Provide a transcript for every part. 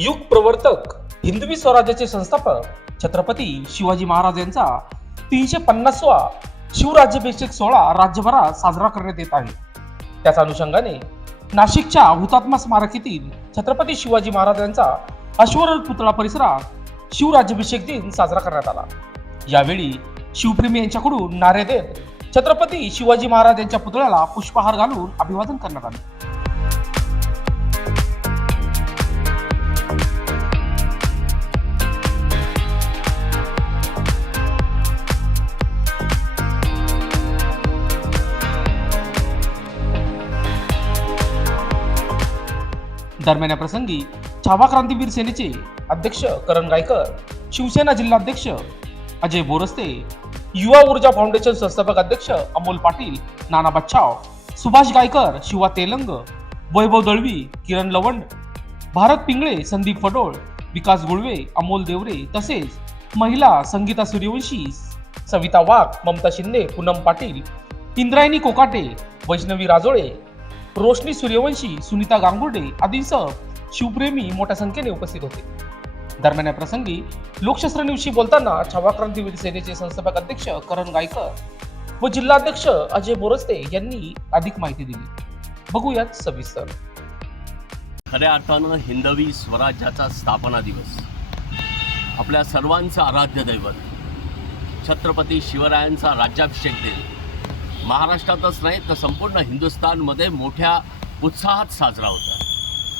युग प्रवर्तक हिंदवी स्वराज्याचे संस्थापक छत्रपती शिवाजी महाराज यांचा 350वा शिवराज्याभिषेक सोहळा राज्यभरात साजरा करण्यात येत आहे. त्याच अनुषंगाने नाशिकच्या हुतात्मा स्मारकीतील छत्रपती शिवाजी महाराज यांचा अश्वरथ पुतळा परिसरात शिवराज्याभिषेक दिन साजरा करण्यात आला. यावेळी शिवप्रेमी यांच्याकडून नारे देत छत्रपती शिवाजी महाराज यांच्या पुतळ्याला पुष्पहार घालून अभिवादन करण्यात आले. दरम्यान या प्रसंगी छावा क्रांतीवीर सेनेचे अध्यक्ष करण गायकर, शिवसेना जिल्हाध्यक्ष अजय बोरस्ते, युवा ऊर्जा फाउंडेशन संस्थापक अध्यक्ष अमोल पाटील, नाना बच्छाव, सुभाष गायकर, शिवा तेलंग, वैभव दळवी, किरण लवंड, भारत पिंगळे, संदीप फडोळ, विकास गुळवे, अमोल देवरे तसेच महिला संगीता सूर्यवंशी, सविता वाघ, ममता शिंदे, पूनम पाटील, इंद्रायणी कोकाटे, वैष्णवी राजोळे, रोशनी सूर्यवंशी, सुनीता गांगुर्डे आदींसह शिवप्रेमी मोठ्या संख्येने उपस्थित होते. दरम्यान या प्रसंगी लोकशास्त्र न्यूजशी बोलताना छावा क्रांतीवीर सेनेचे संस्थापक अध्यक्ष करण गायकर व जिल्हाध्यक्ष अजय बोरस्ते यांनी अधिक माहिती दिली. बघूयात सविस्तर. खऱ्या अर्थानं हिंदवी स्वराज्याचा स्थापना दिवस, आपल्या सर्वांचं आराध्य दैवत छत्रपती शिवरायांचा राज्याभिषेक दिन महाराष्ट्रातच नाही तर संपूर्ण हिंदुस्थानमध्ये मोठ्या उत्साहात साजरा होता.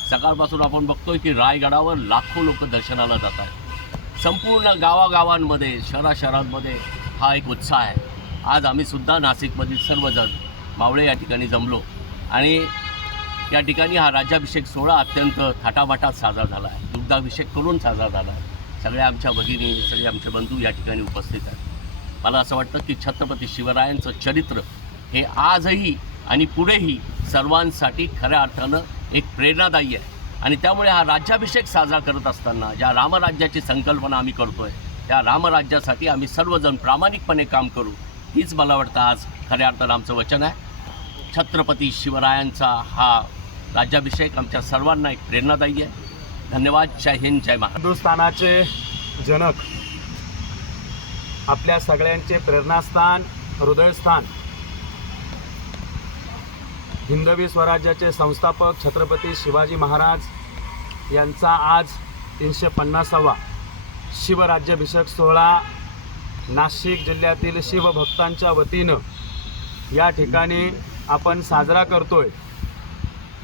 सकाळपासून आपण बघतोय की रायगडावर लाखो लोक दर्शनाला जात आहेत. संपूर्ण गावागावांमध्ये, शहरांमध्ये हा एक उत्साह आहे. आज आम्ही सुद्धा नाशिकमधील सर्वजण मावळे या ठिकाणी जमलो आणि या ठिकाणी हा राज्याभिषेक सोहळा अत्यंत थाटामाटात साजरा झाला आहे. दुग्धाभिषेक करून साजरा झाला आहे. सगळ्या आमच्या भगिनी, सगळे आमचे बंधू या ठिकाणी उपस्थित आहेत. मला असं वाटतं की छत्रपती शिवरायांचं चरित्र हे आजही आणि पुढेही सर्वांसाठी खऱ्या अर्थानं एक प्रेरणादायी आहे. आणि त्यामुळे हा राज्याभिषेक साजरा करत असताना ज्या रामराज्याची संकल्पना आम्ही करतोय त्या रामराज्यासाठी आम्ही सर्वजण प्रामाणिकपणे काम करू, हीच मला वाटतं आज खऱ्या अर्थानं आमचं वचन आहे. छत्रपती शिवरायांचा हा राज्याभिषेक आमच्या सर्वांना एक प्रेरणादायी आहे. धन्यवाद. जय हिंद, जय महाराष्ट्र. हिंदुस्थानाचे जनक, आपल्या सगळ्यांचे प्रेरणास्थान, हृदयस्थान, हिंदवी स्वराज्याचे संस्थापक छत्रपती शिवाजी महाराज यांचा आज 350वा शिवराज्याभिषेक सोहळा नाशिक जिल्ह्यातील शिवभक्तांच्या वतीनं या ठिकाणी आपण साजरा करतोय.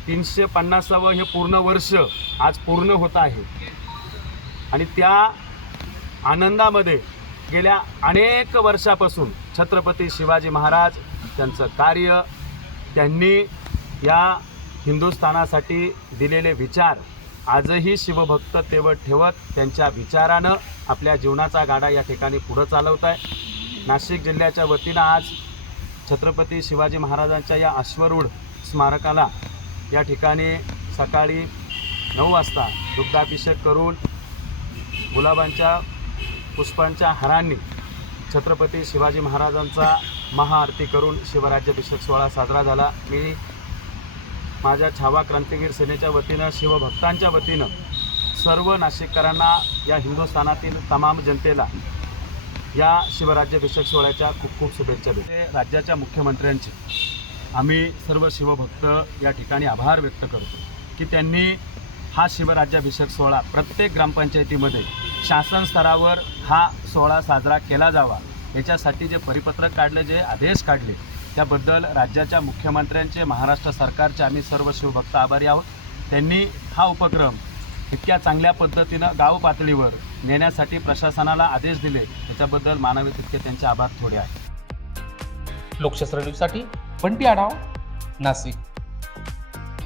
350वं हे पूर्ण वर्ष आज पूर्ण होत आहे आणि त्या आनंदामध्ये गेल्या अनेक वर्षापासून छत्रपती शिवाजी महाराज, त्यांचं कार्य, त्यांनी या हिंदुस्थानासाठी दिलेले विचार आजही शिवभक्त तेवत ठेवत त्यांच्या विचारानं आपल्या जीवनाचा गाडा या ठिकाणी पुढं चालवत आहे. नाशिक जिल्ह्याच्या वतीनं आज छत्रपती शिवाजी महाराजांच्या या अश्वरूढ स्मारकाला या ठिकाणी सकाळी 9 वाजता दुग्धाभिषेक करून गुलाबांच्या पुष्पांच्या हारांनी छत्रपती शिवाजी महाराजांचा महाआरती करून शिवराज्याभिषेक सोहळा साजरा झाला. मी माझ्या छावा क्रांतीवीर सेनेच्या वतीनं, शिवभक्तांच्या वतीनं सर्व नाशिककरांना, या हिंदुस्थानातील तमाम जनतेला या शिवराज्याभिषेक सोहळ्याच्या खूप खूप शुभेच्छा देतो. राज्याच्या मुख्यमंत्र्यांचे आम्ही सर्व शिवभक्त या ठिकाणी आभार व्यक्त करतो की त्यांनी हा शिवराज्याभिषेक सोहळा प्रत्येक ग्रामपंचायतीमध्ये शासन स्तरावर हा सोहळा साजरा केला जावा याच्यासाठी जे परिपत्रक काढले, जे आदेश काढले, त्याबद्दल राज्याच्या मुख्यमंत्र्यांचे, महाराष्ट्र सरकारचे आम्ही सर्व शिवभक्त आभारी आहोत. त्यांनी हा उपक्रम इतक्या चांगल्या पद्धतीनं गाव पातळीवर नेण्यासाठी प्रशासनाला आदेश दिले, याच्याबद्दल मानावे तितके त्यांचे आभार थोडे आहेत. लोकशास्त्र न्यूजसाठी बंटी आढाव, नाशिक.